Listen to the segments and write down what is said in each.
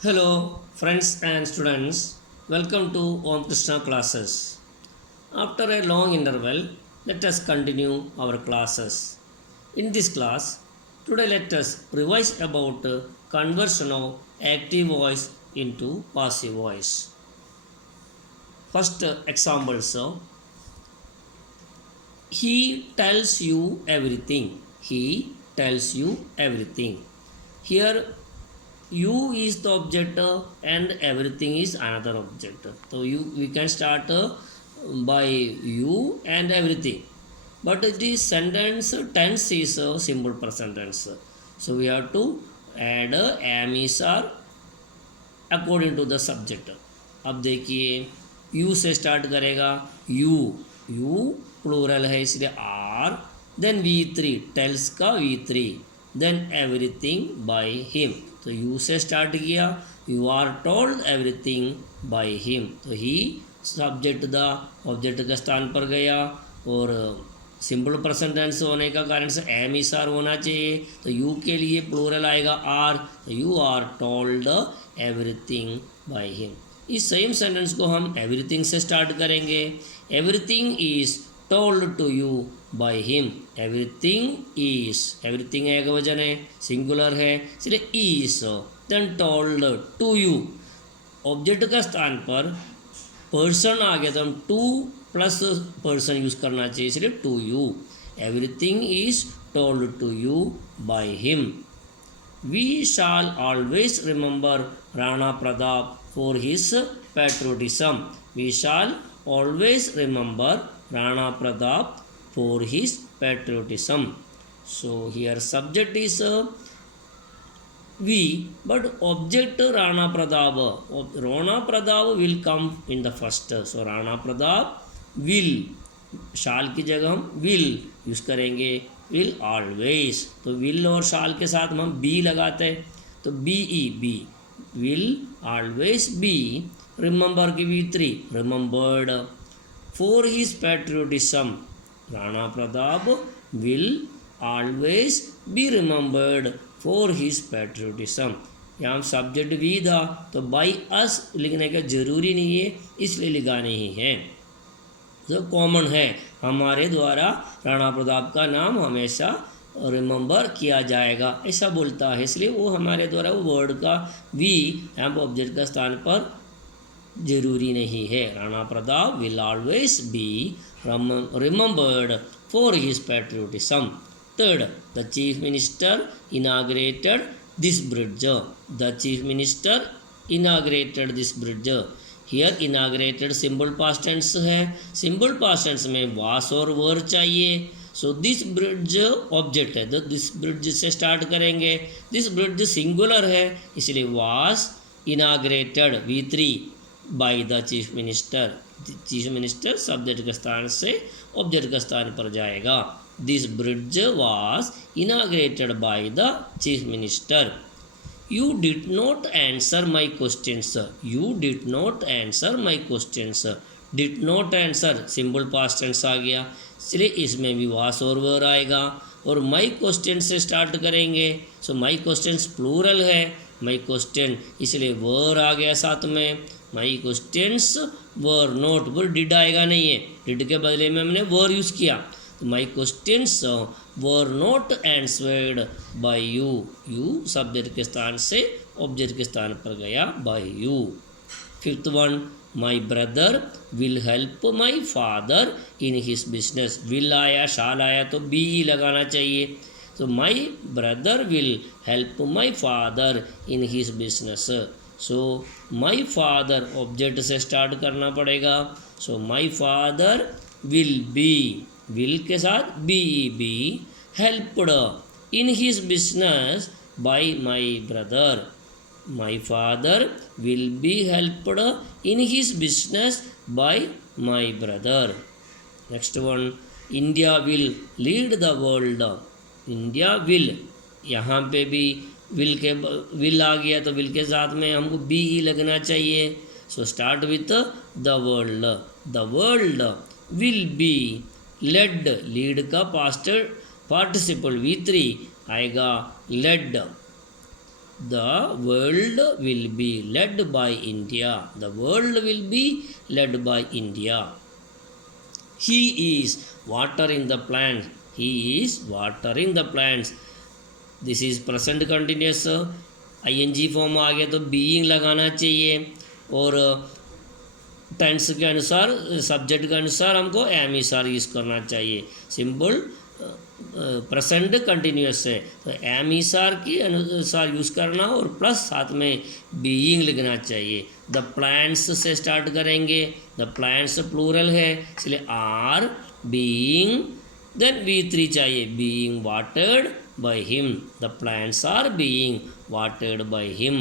Hello, friends and students. Welcome to Om Krishna classes. After a long interval, let us continue our classes. In this class, today let us revise about conversion of active voice into passive voice. First example, so he tells you everything. He tells you everything. Here you is the object and everything is another object. So we can start by you and everything, but this sentence tense is a simple present tense, so we have to add am is are according to the subject. अब देखिए you से start करेगा. You you plural है इसलिए are, then V3 tells का V3, then everything by him. तो you से start किया. You are told everything by him. तो ही सब्जेक्ट द ऑब्जेक्ट के स्थान पर गया और सिंपल प्रेजेंट टेंस होने का कारण से एम इस आर होना चाहिए. तो यू के लिए प्लूरल आएगा आर. तो you are told everything by him. इस सेम सेंटेंस को हम एवरीथिंग से स्टार्ट करेंगे. Everything is told to you by him. Everything एक वचन है, सिंगुलर है, इसलिए is. Then told to you, object का स्थान पर पर्सन आ गया तो हम टू प्लस पर्सन यूज करना चाहिए, इसलिए to you. Everything is told to you by him. We shall always remember Rana Pratap for his patriotism. We shall always remember Rana Pratap for his patriotism. So here subject is we, but object Rana Pratap. Rana Pratap will come in the first. So Rana Pratap will, shall की जगह हम will use करेंगे. Will always, तो will और shall के साथ हम be लगाते हैं, तो B E be. Will always be. Remember की V3 remembered. For his patriotism, Rana Pratap will always be remembered for his patriotism. यहाँ सब्जेक्ट वी था तो बाई अस लिखने का ज़रूरी नहीं है, इसलिए लिखा नहीं है. जो कॉमन है, हमारे द्वारा राणा प्रताप का नाम हमेशा रिमेंबर किया जाएगा ऐसा बोलता है, इसलिए वो हमारे द्वारा वो वर्ड का वी यहाँ पर ऑब्जेक्ट का स्थान पर जरूरी नहीं है. Rana Pratap will always be remembered for his patriotism. Third, the chief minister inaugurated this bridge. The chief minister inaugurated this bridge. Here inaugurated simple past tense है. सिंपल पास्ट टेंस में वास और वर चाहिए. सो दिस ब्रिज ऑब्जेक्ट है, तो this bridge से start करेंगे. This bridge singular है, इसलिए वास inaugurated V3 by the chief minister. Chief minister subject के स्थान से ऑब्जेक्ट के स्थान पर जाएगा. दिस ब्रिज वास inaugurated by the chief minister. You did not answer my questions. You did not answer my questions. Did not answer simple past tense आ गया, इसलिए इसमें भी वास और वर आएगा. और माई क्वेश्चन से स्टार्ट करेंगे. सो माई क्वेश्चंस प्लूरल है, माई क्वेश्चन, इसलिए वर आ गया साथ में. My questions were not, were did आएगा नहीं है, डिड के बदले में हमने वर यूज़ किया. My questions were not answered by you. You subject के स्थान से ऑब्जेक्ट के स्थान पर गया by you. Fifth one, my brother will help my father in his business. will आया, शाल आया तो be लगाना चाहिए. तो my brother will help my father in his business. So my father object से स्टार्ट करना पड़ेगा. So my father will be, will के साथ be helped in his business by my brother. My father will be helped in his business by my brother. Next one, India will lead the world. India will, यहाँ पे भी will आ गया तो will के साथ में हमको बी ही लगना चाहिए. So start with the world. The world will be led. Lead का पास्ट पार्टिसिपल V3 आएगा led. The world will be led by India, the world will be led by India. He is watering the plants, he is watering the plants. This is present continuous. ing form आ गया तो being लगाना चाहिए, और tense के अनुसार subject के अनुसार हमको एम ई आर यूज़ करना चाहिए. सिंपल प्रेजेंट कंटिन्यूस है तो एम ई आर के अनुसार यूज़ करना, और प्लस साथ में बीइंग लिखना चाहिए. द प्लांट्स से स्टार्ट करेंगे, द प्लांट्स प्लूरल है इसलिए आर बीइंग, देन V3 चाहिए, being watered by him, the plants are being watered by him.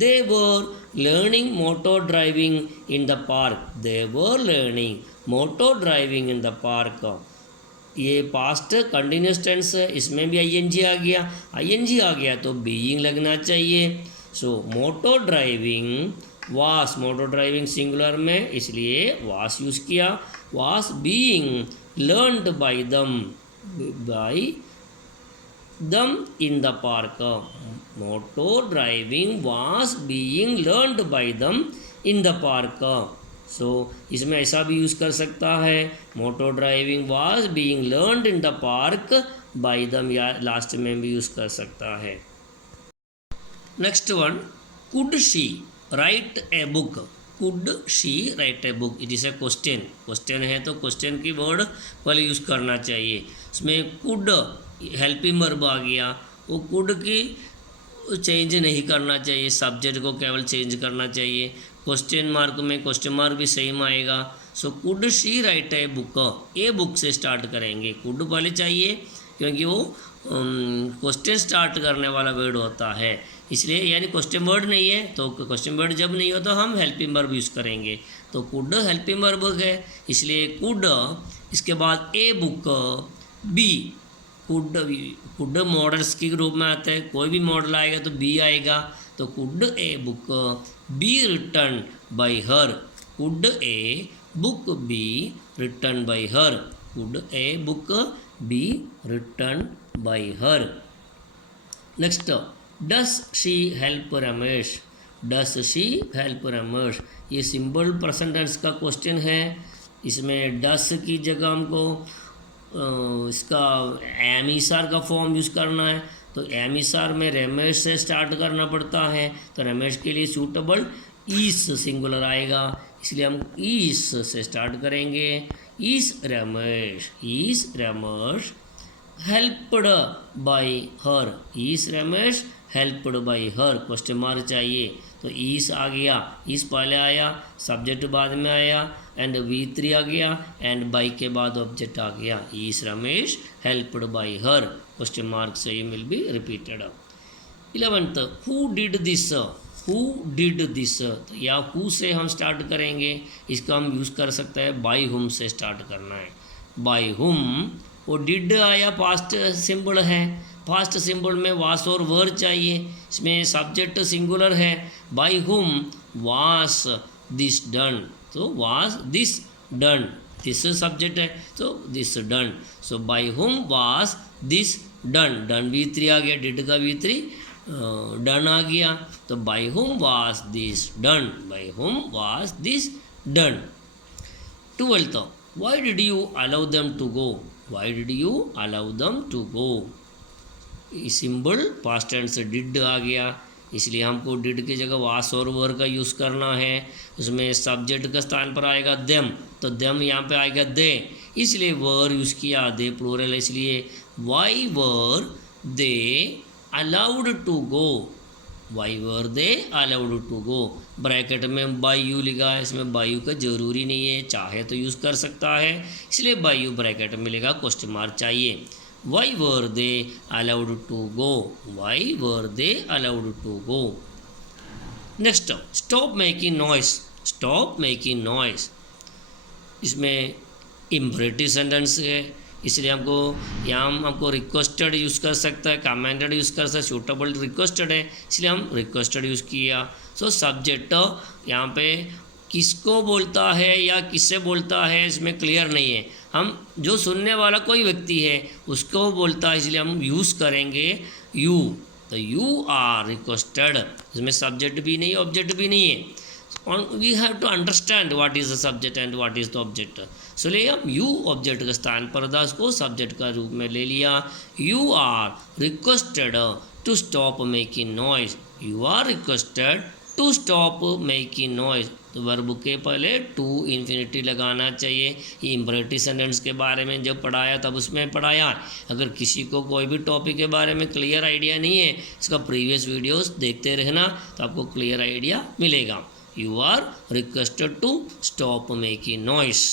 They were learning motor driving in the park, they were learning motor driving in the park. ये past continuous tense है, इसमें भी ing आ गया, ing आ गया तो being लगना चाहिए. सो motor driving वास, मोटर ड्राइविंग सिंगुलर में इसलिए वास यूज़ किया. वास बीइंग लर्नड बाय दम, bye them in the park. Motor driving was being learned by them in the park. So इसमें ऐसा भी यूज़ कर सकता है, motor driving was being learned in the park by them, या लास्ट में भी यूज़ कर सकता है. Next one, could she write a book, could she write a book. It is a question, question है तो क्वेश्चन की वर्ड पहले यूज़ करना चाहिए. इसमें could हेल्पिंग वर्ब आ गया, वो कुड की चेंज नहीं करना चाहिए, सब्जेक्ट को केवल चेंज करना चाहिए. क्वेश्चन मार्क में क्वेश्चन मार्क भी सेम आएगा. So could she write a book, a book से स्टार्ट करेंगे, कुड पहले चाहिए क्योंकि वो क्वेश्चन स्टार्ट करने वाला वर्ड होता है, इसलिए यानी क्वेश्चन वर्ड नहीं है तो क्वेश्चन वर्ड जब नहीं हो तो हम हेल्पिंग वर्ब यूज़ करेंगे. तो कुड हेल्पिंग वर्ब है इसलिए कुड, इसके बाद a book be, could models के रूप में आता है, कोई भी मॉडल आएगा तो बी आएगा. तो could a book be written by her, could a book be written by her, could a book be written by her. Next, does she help Ramesh, does she help Ramesh. ये सिंपल प्रेजेंट टेंस का question है. इसमें does की जगह हमको इसका M E R का form use करना है. तो एम ई आर में रमेश से स्टार्ट करना पड़ता है, तो रमेश के लिए सूटेबल ईस सिंगुलर आएगा, इसलिए हम ईस से स्टार्ट करेंगे. Is Ramesh, is Ramesh helped by her, is Ramesh helped by her, question mark चाहिए. तो ईस आ गया, ईस पहले आया, सब्जेक्ट बाद में आया, एंड V3 आ गया, एंड बाई के बाद ऑब्जेक्ट आ गया. Is Ramesh helped by her, question mark से will be repeated. 11th, who did this, who did this. तो या हु से हम स्टार्ट करेंगे, इसका हम यूज़ कर सकते हैं बाय हुम से स्टार्ट करना है. बाय हुम, वो डिड आया पास्ट सिंबल है, फास्ट सिंबल में वास और वर चाहिए, इसमें सब्जेक्ट सिंगुलर है. Bye whom was this done, तो वास दिस डन, दिस सब्जेक्ट है तो this done. So bye whom was this done, done V3 आ गया, डिड का V3 डन आ गया. तो bye whom was this done, by whom was this done. 12th, why did you allow them to go, why did you allow them to go. Simple past tense से did आ गया, इसलिए हमको did की जगह वास और वर का यूज़ करना है. उसमें सब्जेक्ट का स्थान पर आएगा देम, तो देम यहाँ पे आएगा दे, इसलिए वर यूज़ किया, दे प्लूरल है इसलिए. Why were they allowed to go, why were they allowed to go. Bracket में बाई यू लिखा है, इसमें बाई यू का जरूरी नहीं है, चाहे तो यूज़ कर सकता है, इसलिए बाई यू ब्रैकेट में लिखा, क्वेश्चन मार्क चाहिए. Why were they allowed to go? Why were they allowed to go? Next, stop making noise. Stop making noise. इसमें इम्परेटिव सेंटेंस है, इसलिए हमको यहाँ हमको रिक्वेस्टेड यूज़ कर सकता है, कमेंडेड यूज़ कर सकता है, सूटेबल रिक्वेस्टेड है इसलिए हम रिक्वेस्टेड यूज़ किया. सो सब्जेक्ट यहाँ पे किसको बोलता है या किससे बोलता है इसमें क्लियर नहीं है. हम जो सुनने वाला कोई व्यक्ति है उसको बोलता है, इसलिए हम यूज़ करेंगे यू. तो यू आर रिक्वेस्टेड, इसमें सब्जेक्ट भी नहीं ऑब्जेक्ट भी नहीं है. We have to understand what is the subject and what is the object. So ले हम यू ऑब्जेक्ट के स्थान पर द को सब्जेक्ट का रूप में ले लिया. You are requested to stop making noise. You are requested to stop making noise. तो वर्ब के पहले टू इन्फिनिटी लगाना चाहिए. ये इम्परेटिव सेंटेंस के बारे में जब पढ़ाया तब उसमें पढ़ाया. अगर किसी को कोई भी टॉपिक के बारे में क्लियर आइडिया नहीं है, इसका प्रीवियस वीडियोस देखते रहना तो आपको क्लियर आइडिया मिलेगा. You are requested to stop making noise.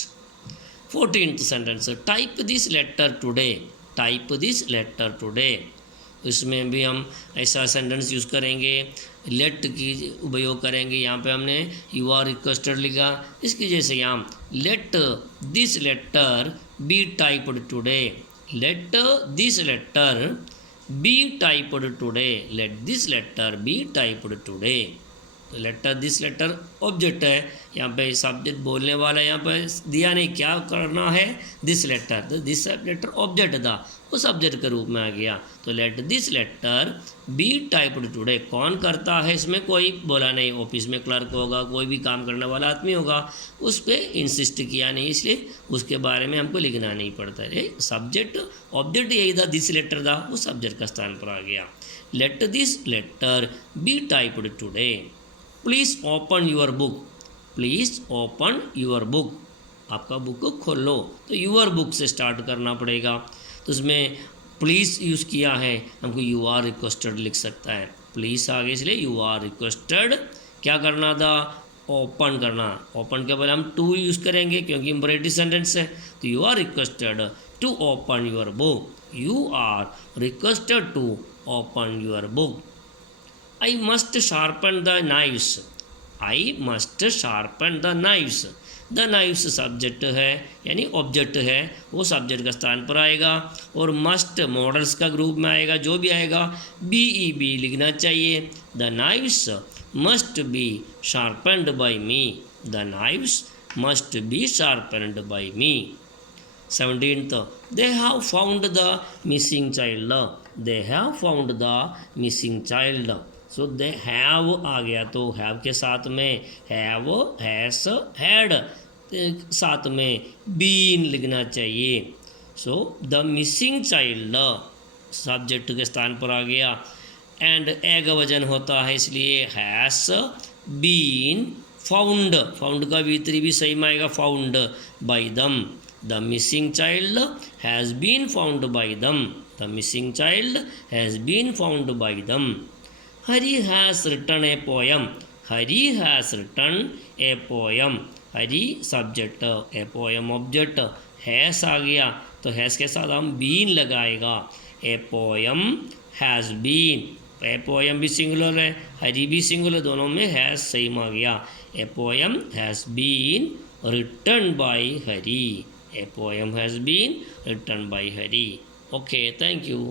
14th sentence, type this letter today. Type this letter today. इसमें भी हम ऐसा सेंटेंस यूज़ करेंगे, लेट की उपयोग करेंगे. यहाँ पे हमने यू आर रिक्वेस्टेड लिखा, इसकी जैसे यहाँ let this letter be typed today. Let this letter be typed today. Let this letter be typed today. तो लेटर दिस लेटर ऑब्जेक्ट है, यहाँ पे सब्जेक्ट बोलने वाला यहाँ पे दिया नहीं, क्या करना है दिस लेटर. तो दिस लेटर ऑब्जेक्ट था, वो सब्जेक्ट के रूप में आ गया. तो let this letter be typed today. कौन करता है इसमें कोई बोला नहीं. ऑफिस में क्लर्क होगा, कोई भी काम करने वाला आदमी होगा, उस पर इंसिस्ट किया नहीं, इसलिए उसके बारे में हमको लिखना नहीं पड़ता है. सब्जेक्ट ऑब्जेक्ट यही था, दिस लेटर था, वो सब्जेक्ट का स्थान पर आ गया. Let this letter be typed today. Please open your book. Please open your book. आपका बुक को खोलो, तो यूर बुक से स्टार्ट करना पड़ेगा. तो उसमें प्लीज़ यूज़ किया है, हमको यू आर रिक्वेस्टेड लिख सकता है. प्लीज़ आगे इसलिए यू आर रिक्वेस्टेड. क्या करना था, ओपन करना. ओपन के पहले हम टू यूज़ करेंगे क्योंकि इम्परेटिव सेंटेंस है. तो you are requested to open your book. You are requested to open your book. I must sharpen the knives. I must sharpen the knives. The knives subject है यानी object है, वो subject का स्थान पर आएगा. और मस्ट मॉडल्स का ग्रुप में आएगा, जो भी आएगा BEB लिखना चाहिए. The knives must be sharpened by me. The knives must be sharpened by me. 17th, they have found the missing child. They have found the missing child. So they have आ गया, तो have के साथ में have, has, had, साथ में been लिखना चाहिए. So the missing child subject के स्थान पर आ गया. एंड एग वजन होता है, इसलिए हैस बीन फाउंड. फाउंड का भीतरी भी सही में आएगा, found by them. The missing child has been found by them. The missing child has been found by them. Hari has written a poem. Hari has written a poem. Hari subject, a poem object. Has आ गया, तो has के साथ हम been लगाएगा. A poem has been. A poem भी singular है, हरी भी singular, दोनों में has सेम आ गया. A poem has been written by Hari. A poem has been written by Hari. Okay, thank you.